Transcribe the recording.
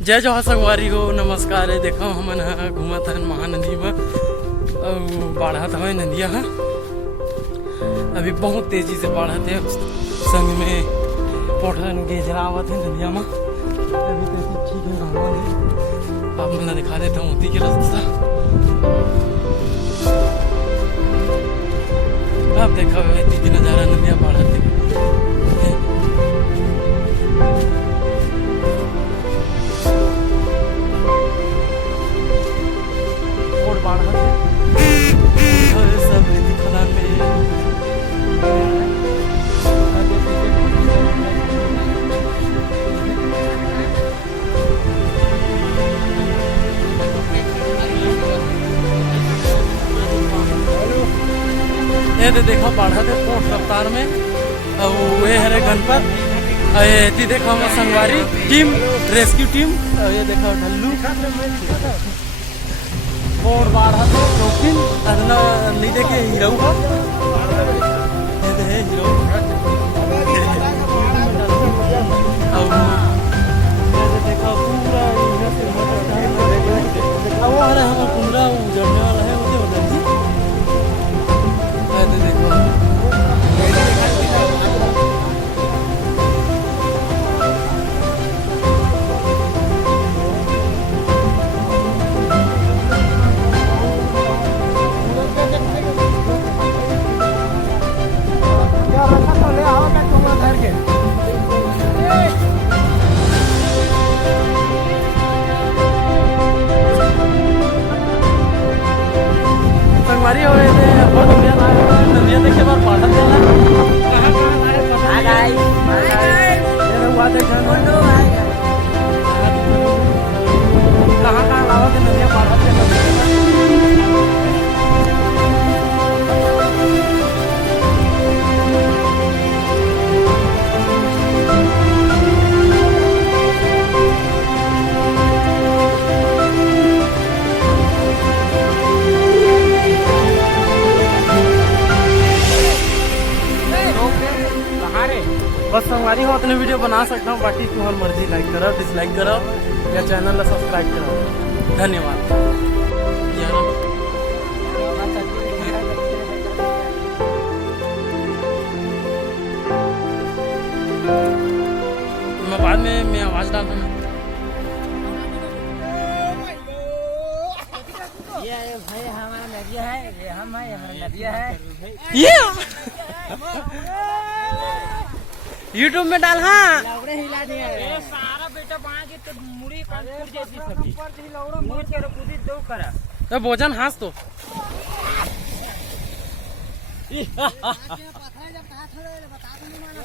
जय जोहार संगवारी हो, नमस्कार है। देखो हमन घूमत हन महानदी में और बाढ़त हवे नदिया है। अभी बहुत तेजी से बाढ़त है, संग में पोठन गेजरावत है नदिया में। अभी तो ठीक है, नॉर्मल है। आप मैं दिखा देता हूँ उसी के रास्ता। अब देखा हुआ नजारा नदिया बाढ़त है। सब रेती खदान में ये तो देखो बाढ़ा थे पोट रफ्तार में। और वे हरे गणपत ये देखो हम संगवारी टीम, रेस्क्यू टीम। और ये देखो ढल्लू और बाढ़ा तो शौकीन नहीं देखे हीरो का हीरो। देखा पूरा वो है हमारा कुमरा उजड़ने वाला है। देखो संगवारी हो गए थे बहुत नदिया देखे बार बाढ़ देला कहाँ लावा थे नदिया बाढ़ बस संगवारी हो अपने वीडियो बना सकता हूँ। बाकी तुम्हारी मर्जी, लाइक करो, डिसलाइक करो या चैनल ला सब्सक्राइब करो। धन्यवाद। मैं बाद में मैं आवाज डालता हूँ। ये भाई हमारा नदिया है, ये हम है, हमारा नदिया है। यूट्यूब में डाल। हाँ हिला दिया सारा बेटा बना के तो मुड़ी जैसी सब्जी मुड़ी के कूदी दो करा तो भोजन हाथ तो जब कहा था बता तो नहीं माना।